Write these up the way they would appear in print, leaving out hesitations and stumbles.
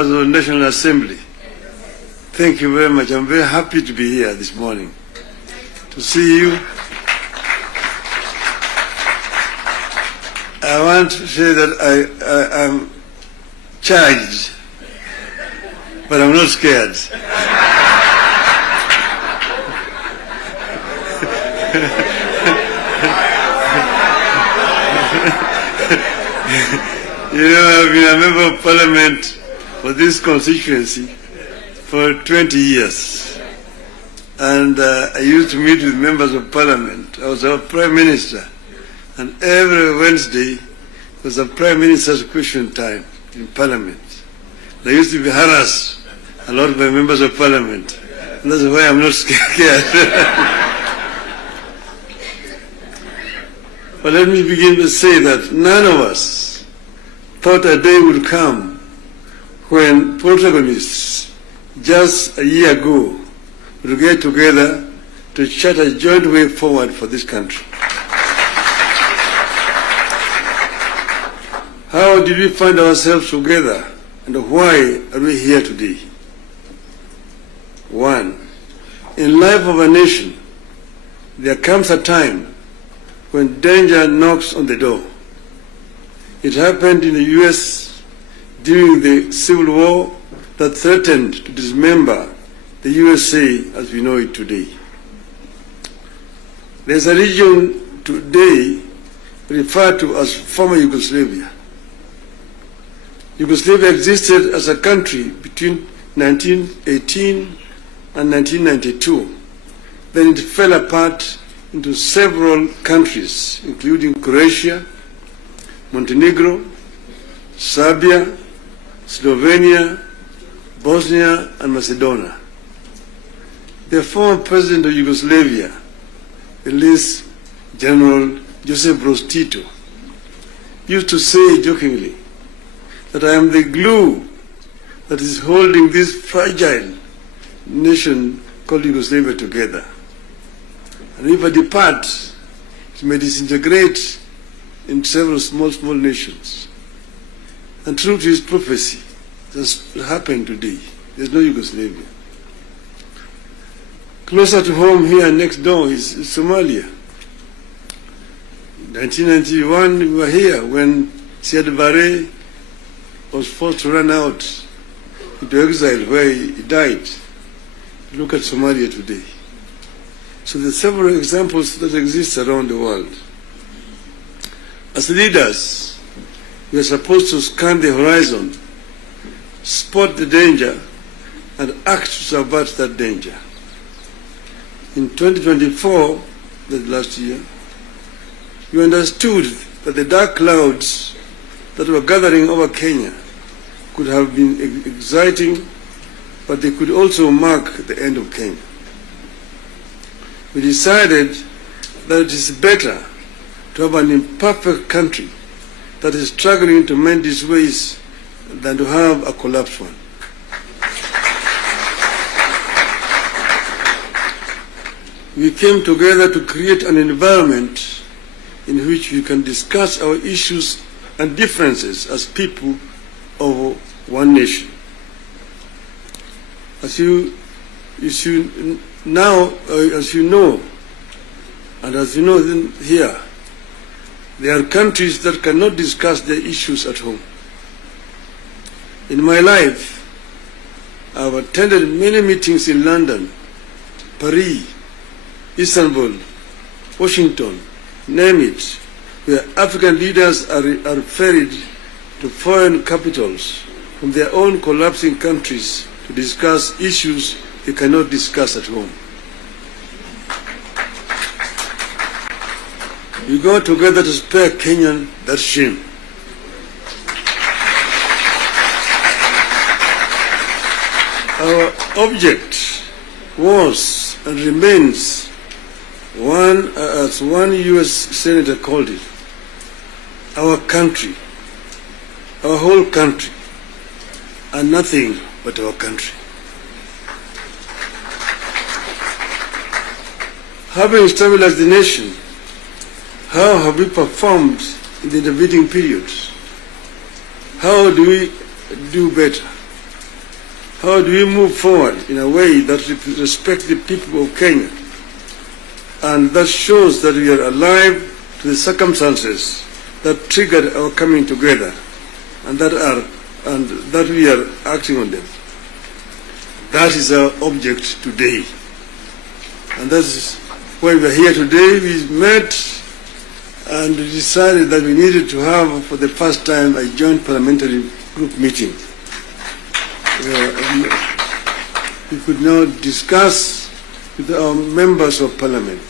of the National Assembly. Thank you very much. I'm very happy to be here this morning to see you. I want to say that I am charged, but I'm not scared. You know, I've been a member of Parliament for this constituency for 20 years. And I used to meet with members of Parliament. I was our Prime Minister. And every Wednesday was a Prime Minister's question time in Parliament. I used to be harassed a lot by members of Parliament. And that's why I'm not scared. But let me begin to say that none of us thought a day would come when protagonists just a year ago would get together to chart a joint way forward for this country. How did we find ourselves together, and why are we here today? One, in life of a nation, there comes a time when danger knocks on the door. It happened in the US during the Civil War that threatened to dismember the USA as we know it today. There's a region today referred to as former Yugoslavia. Yugoslavia existed as a country between 1918 and 1992. Then it fell apart into several countries, including Croatia, Montenegro, Serbia, Slovenia, Bosnia, and Macedonia. The former president of Yugoslavia, the late General Josip Broz Tito, used to say jokingly that I am the glue that is holding this fragile nation called Yugoslavia together. And if I depart, it may disintegrate in several small nations. And true to his prophecy, that's happened today. There's no Yugoslavia. Closer to home here next door is Somalia. In 1991, we were here when Siad Barre was forced to run out into exile where he died. Look at Somalia today. So there are several examples that exist around the world. As leaders, we are supposed to scan the horizon, spot the danger, and act to subvert that danger. In 2024, that last year, we understood that the dark clouds that were gathering over Kenya could have been exciting, but they could also mark the end of Kenya. We decided that it is better to have an imperfect country that is struggling to mend its ways than to have a collapsed one. We came together to create an environment in which we can discuss our issues and differences as people of one nation. As you know, and as you know here, there are countries that cannot discuss their issues at home. In my life, I've attended many meetings in London, Paris, Istanbul, Washington, name it, where African leaders are ferried to foreign capitals from their own collapsing countries to discuss issues they cannot discuss at home. We go together to spare Kenyan that shame. Our object was and remains as one US Senator called it, our country, our whole country, and nothing but our country. Having stabilized the nation, how have we performed in the intervening periods? How do we do better? how do we move forward in a way that respects the people of Kenya and that shows that we are alive to the circumstances that triggered our coming together and that we are acting on them. That is our object today. And that's why we are here today. We met and decided that we needed to have, for the first time, a joint parliamentary group meeting. We could now discuss with our members of parliament.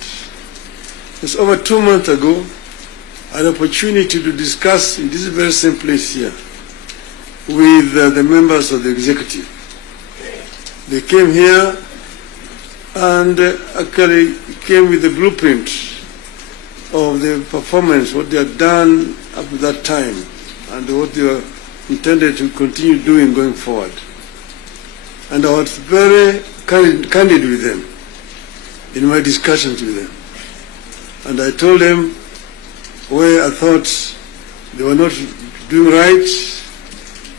Just over 2 months ago, I had an opportunity to discuss in this very same place here with the members of the executive. They came here and actually came with the blueprint of the performance, what they had done up to that time, and what they were intended to continue doing going forward. And I was very candid with them in my discussions with them. And I told them where I thought they were not doing right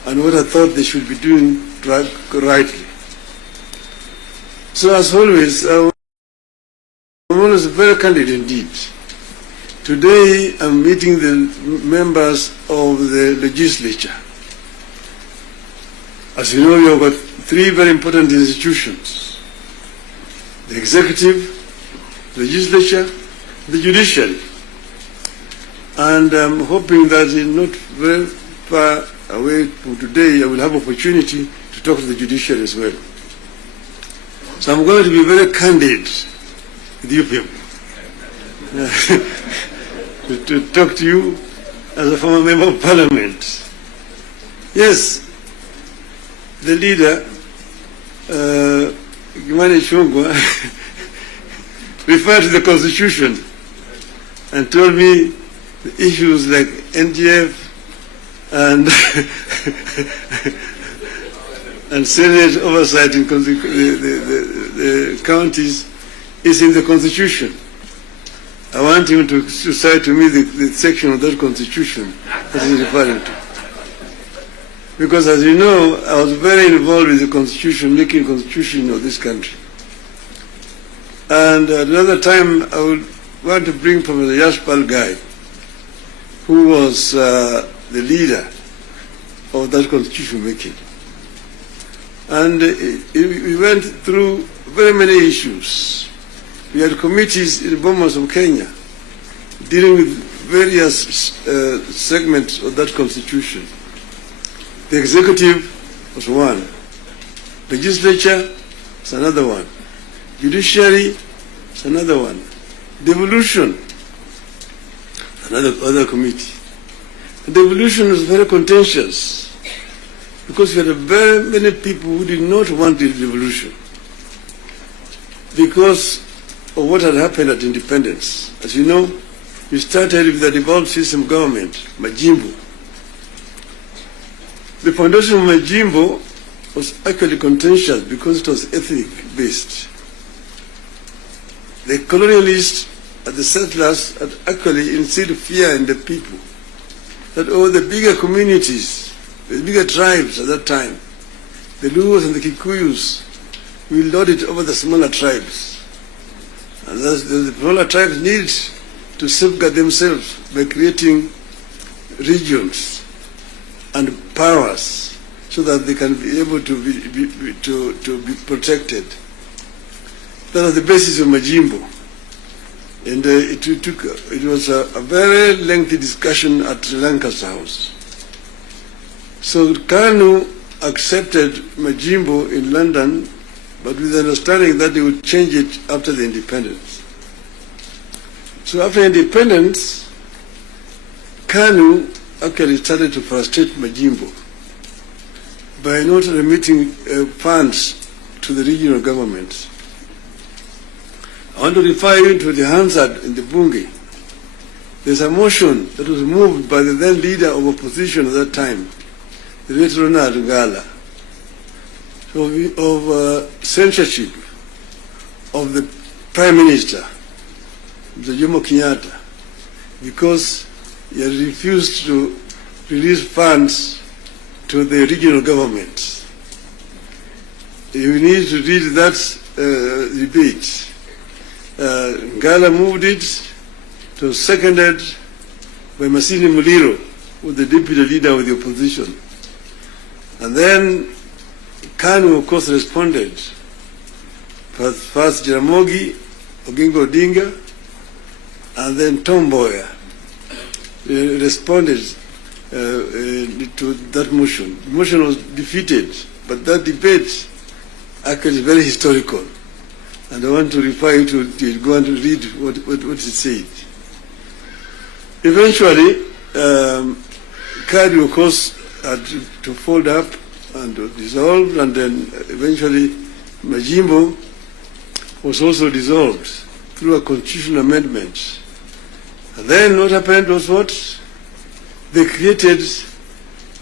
and what I thought they should be doing rightly. So as always, I'm always very candid indeed. Today I'm meeting the members of the legislature. As you know, we have got 3 very important institutions: the executive, legislature, the judiciary. And I'm hoping that in not very far away from today, I will have opportunity to talk to the judiciary as well. So I'm going to be very candid with you people. to talk to you as a former member of parliament. Yes, the leader, Kimani Ichung'wah, referred to the constitution and told me the issues like NGF and and Senate oversight in the counties is in the constitution. I want him to cite to me the section of that constitution that he's referring to. Because as you know, I was very involved with the constitution, making constitution of this country. And at another time, I would want to bring Professor Yashpal Gai, who was the leader of that constitution making. And we went through very many issues. We had committees in the Bomas of Kenya dealing with various segments of that constitution. The executive was one. Legislature is another one. Judiciary is another one. Devolution, other committee. And devolution was very contentious because we had very many people who did not want the devolution because of what had happened at independence. As you know, we started with the devolved system government, Majimbo. The foundation of Majimbo was actually contentious because it was ethnic-based. The colonialists and the settlers had actually instilled fear in the people that all the bigger communities, the bigger tribes at that time, the Luos and the Kikuyus, will lord it over the smaller tribes. And the smaller tribes need to safeguard themselves by creating regions and powers so that they can be able to be protected. That was the basis of Majimbo. And it was a very lengthy discussion at Sri Lanka's house. So Kanu accepted Majimbo in London, but with the understanding that they would change it after the independence. So after independence, Kanu actually started to frustrate Majimbo by not remitting funds to the regional governments. I want to refer you to the Hansard in the Bunge. There's a motion that was moved by the then leader of opposition at that time, the late Ronald Ngala, of censorship of the Prime Minister, the Jomo Kenyatta, because he had refused to release funds to the regional governments. You need to read that debate. Ngala moved it, it was seconded by Masini Muliro, who was the deputy leader of the opposition. And then Kanu, of course, responded. First Jaramogi, Oginga Odinga, and then Tom Mboya responded to that motion. The motion was defeated, but that debate actually is very historical. And I want to refer you to go and read what it said. Eventually, Kadu, of course, had to fold up and dissolve, and then eventually Majimbo was also dissolved through a constitutional amendment. And then what happened was what? They created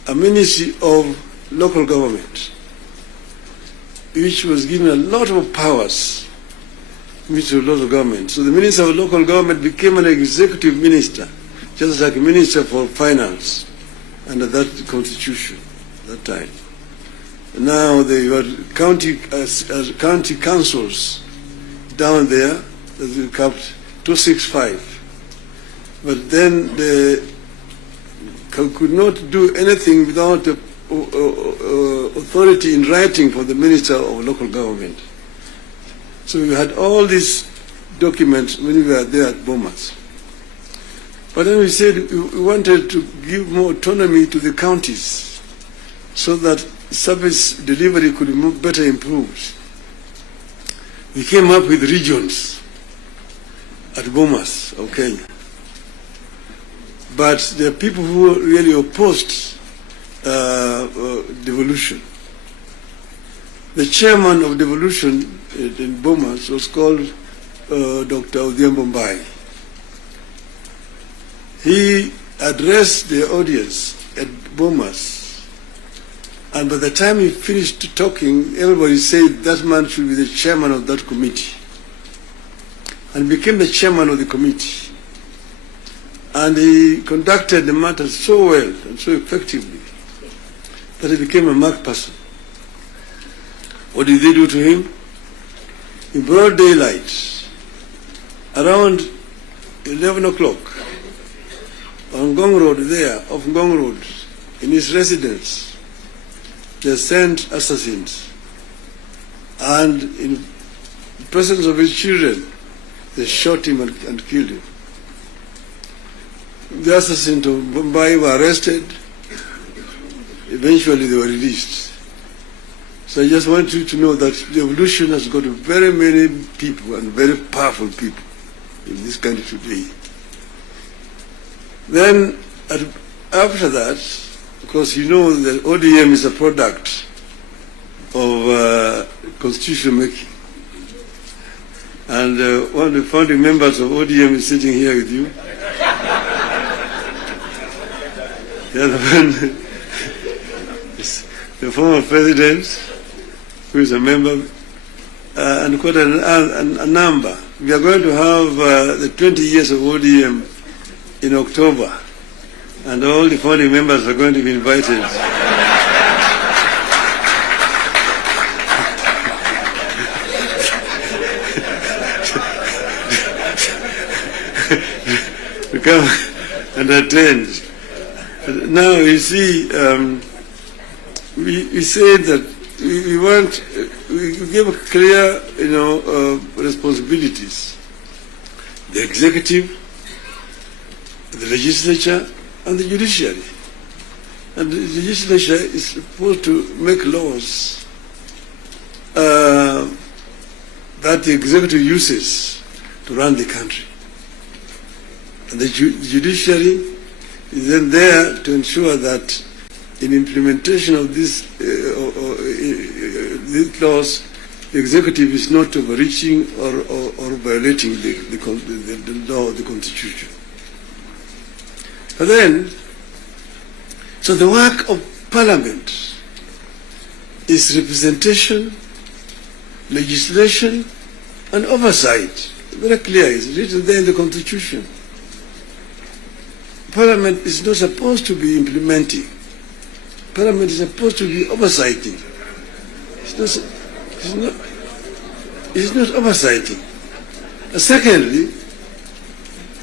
a Ministry of Local Government, which was given a lot of powers, Ministry of Local Government. So the Minister of Local Government became an executive minister, just like a Minister for Finance under that constitution at that time. Now they were county councils down there, that we kept 265. But then they could not do anything without authority in writing for the Minister of Local Government. So we had all these documents when we were there at Bomas. But then we said we wanted to give more autonomy to the counties so that service delivery could be better improved. We came up with regions at Bomas of Kenya. But there are people who really opposed devolution. The chairman of devolution in Bomas was called Dr. Odhiambo Mbai. He addressed the audience at Bomas, and by the time he finished talking, everybody said that man should be the chairman of that committee, and became the chairman of the committee. And he conducted the matter so well and so effectively that he became a marked person. What did they do to him? In broad daylight, around 11 o'clock, on Ngong Road there, off Ngong Road, in his residence, they sent assassins. And in the presence of his children, they shot him and killed him. The assassins of Mumbai were arrested. Eventually they were released. So I just want you to know that the revolution has got very many people and very powerful people in this country today. Then after that, because you know that ODM is a product of constitution making. And one of the founding members of ODM is sitting here with you. The other one is the former president, who is a member, and quite a number. We are going to have the 20 years of ODM in October, and all the founding members are going to be invited. to come and attend. Now you see, we said that we give clear, responsibilities. The executive, the legislature, and the judiciary. And the legislature is supposed to make laws that the executive uses to run the country. And the judiciary is then there to ensure that in implementation of these laws, the executive is not overreaching or violating the law of the Constitution. And then, so the work of Parliament is representation, legislation, and oversight. Very clear, it's written there in the Constitution. Parliament is not supposed to be implementing. Parliament is supposed to be oversighting. It's not oversighting. Secondly,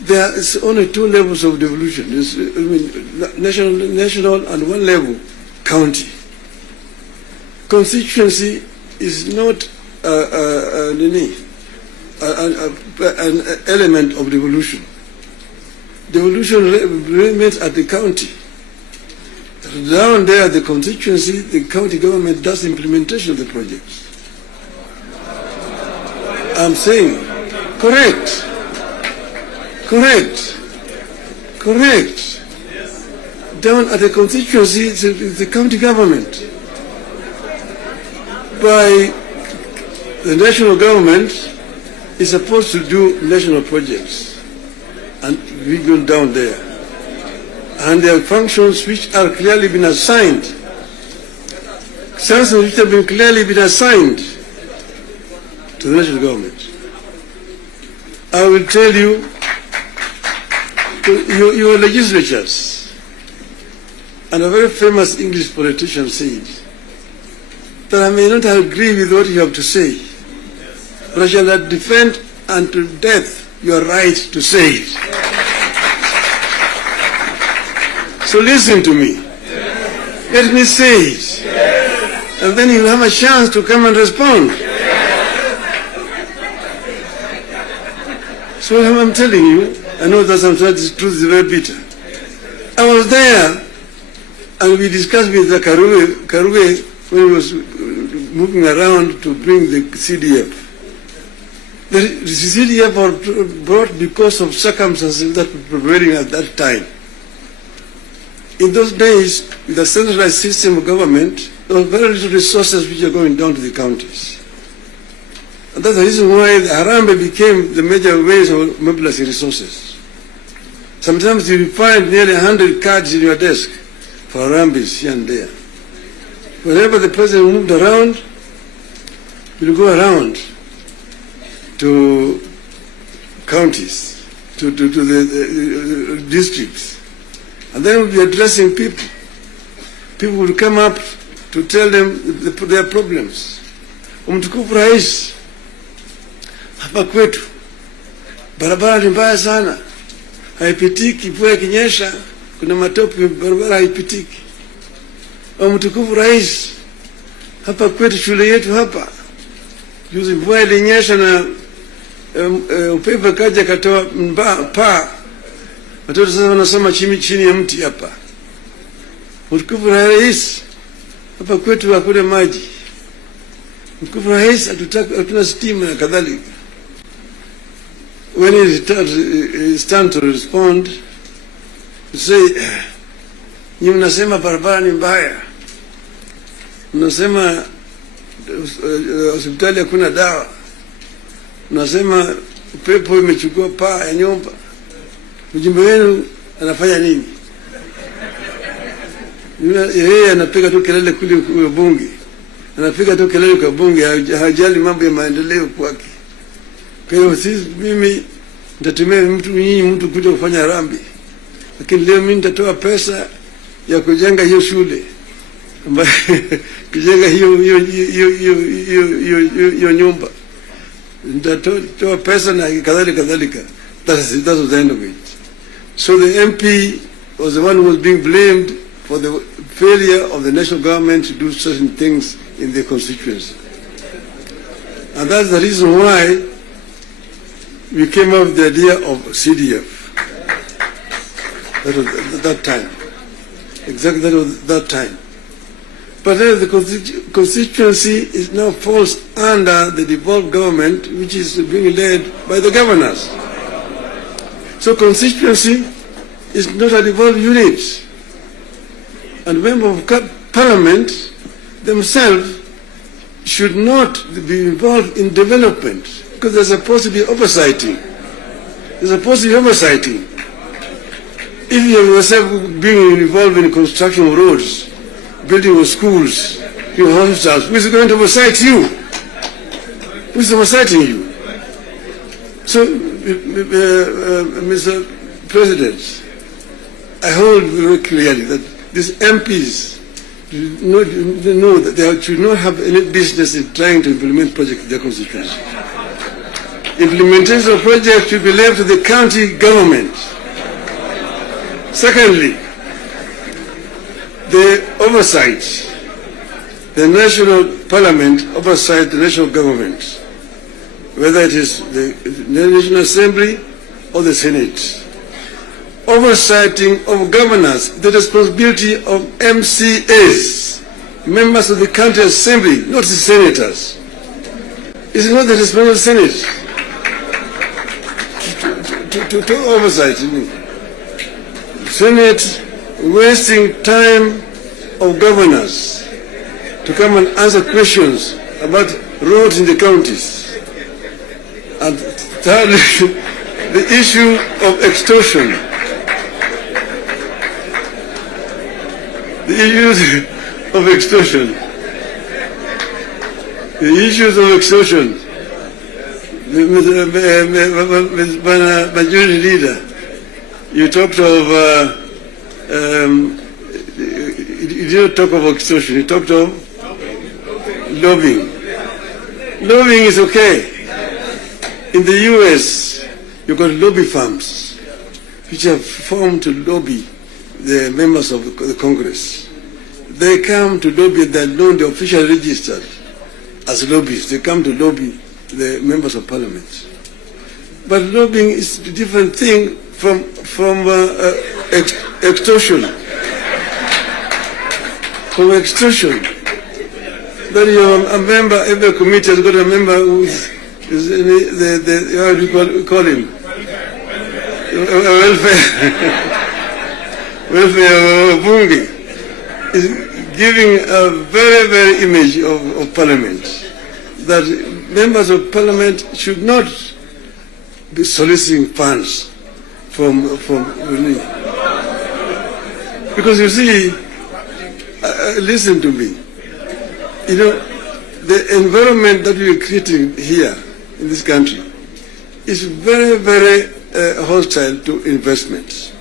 there is only two levels of devolution. National and one level, county. Constituency is not an element of devolution. Devolution remains at the county. Down there, the constituency, the county government does implementation of the projects. I'm saying, correct. Down at the constituency, it's the county government. By the national government is supposed to do national projects, and we go down there. And there are functions which are clearly been assigned. Functions which have been clearly been assigned to the national government. I will tell you, your legislatures, and a very famous English politician said that I may not agree with what you have to say, but I shall defend unto death your right to say it. So listen to me. Let me say it. And then you'll have a chance to come and respond. So I'm telling you, I know that sometimes the truth is very bitter. I was there, and we discussed with the Karuge when he was moving around to bring the CDF. The CDF was brought because of circumstances that were prevailing at that time. In those days, with the centralized system of government, there were very little resources which are going down to the counties. And that's the reason why the Harambee became the major ways of mobilizing resources. Sometimes you find nearly 100 cards in your desk for Harambees here and there. Whenever the president moved around, we'll go around to counties, to the districts. And then we'll be addressing people. People will come up to tell them their problems. Mtukufu Rais, hapa kwetu barabara ni mbaya sana, haipitiki. Mvua ikinyesha kuna matope, barabara haipitiki. Mtukufu Rais, hapa kwetu shule yetu hapa, juzi mvua ilinyesha na upepo kaja katoa paa, watoto sasa wanasoma chini ya mti hapa. Mtukufu Rais, hapa kwetu hakuna maji. Mtukufu Rais, hatuna stima na kadhalika. When he stand to respond, you say, nyinyi mnasema barabara ni mbaya, mnasema hospitali hakuna dawa, mnasema upepo imechukua paa ya nyumba. Mjumbe wenu anafanya nini? Yeye anapiga tu kelele kule kwa bunge, anapiga tu kelele kwa bunge, hajali mambo ya maendeleo kwake. Kwa hiyo mimi nitatumia mtu kuja kufanya harambee, lakini leo mimi nitatoa pesa ya kujenga hiyo shule, kujenga hiyo nyumba, nitatoa pesa na kadhalika. That was the end of it. So the MP was the one who was being blamed for the failure of the national government to do certain things in their constituency. And that's the reason why we came up with the idea of CDF. That was that time. Exactly, that was that time. But then the constituency is now falls under the devolved government, which is being led by the governors. So constituency is not a devolved unit. And members of parliament themselves should not be involved in development, because there's supposed to be oversighting. There's supposed to be oversighting. If you yourself being involved in construction of roads, building of schools, your hospitals, who is going to oversight you? Who is oversighting you? So, Mr. President, I hold very clearly that these MPs know that they should not have any business in trying to implement projects in their constituency. Implementation of projects should be left to the county government. Secondly, the oversight, the national parliament oversight the national government, whether it is the National Assembly or the Senate. Oversighting of governors, the responsibility of MCAs, members of the county assembly, not the senators. It's not the responsibility of the Senate to oversight. Senate wasting time of governors to come and answer questions about roads in the counties. And thirdly, the issue of extortion. The issues of extortion. The issues of extortion. Majority Leader, you talked of, you didn't talk of extortion, you talked of lobbying. Lobbying is okay. In the US, you've got lobby firms which have formed to lobby the members of the Congress. They come to lobby, they're known, they're officially registered as lobbyists. They come to lobby the members of parliament. But lobbying is a different thing from extortion. From extortion. Then you're a member, every committee has got a member who is how do you call him? Welfare bunge is giving a very, very image of parliament, that members of parliament should not be soliciting funds from because you see, listen to me, you know, the environment that we are creating here in this country is very, very hostile to investments.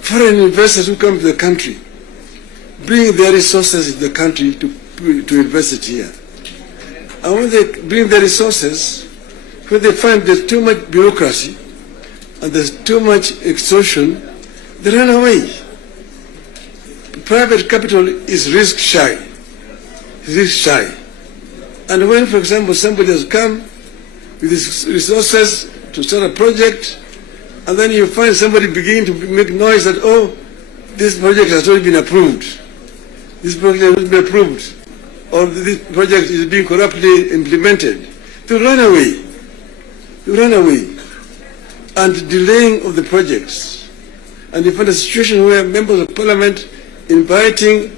Foreign investors who come to the country bring their resources in the country to invest it here. And when they bring their resources, when they find there's too much bureaucracy and there's too much extortion, they run away. Private capital is risk shy. And when, for example, somebody has come with his resources to start a project, and then you find somebody beginning to make noise that, oh, this project has already been approved. This project has already been approved. Or this project is being corruptly implemented. They run away. They run away. And delaying of the projects. And you find a situation where members of parliament inviting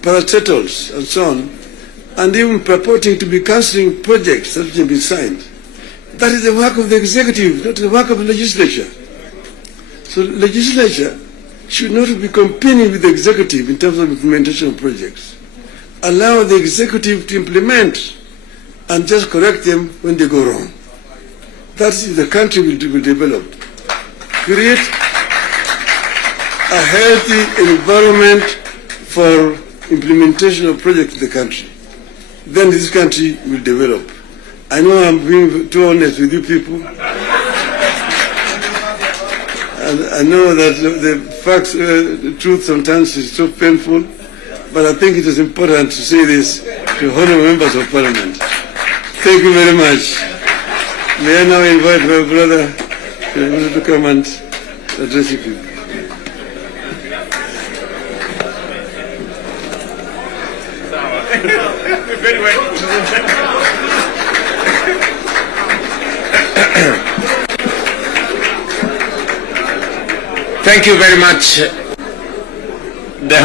parastatals and so on, and even purporting to be cancelling projects that have been signed. That is the work of the executive, not the work of the legislature. So the legislature should not be competing with the executive in terms of implementation of projects. Allow the executive to implement and just correct them when they go wrong. That is the country will develop. Create a healthy environment for implementation of projects in the country. Then this country will develop. I know I'm being too honest with you people. And I know that the facts, the truth sometimes is so painful, but I think it is important to say this to honorable members of parliament. Thank you very much. May I now invite my brother to come and address you people. Very well. Thank you very much, the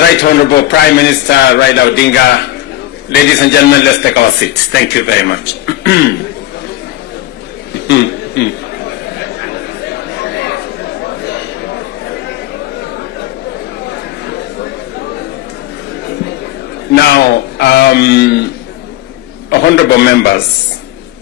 Right Honorable Prime Minister Raila Odinga. Ladies and gentlemen, let's take our seats. Thank you very much. Now, honorable members,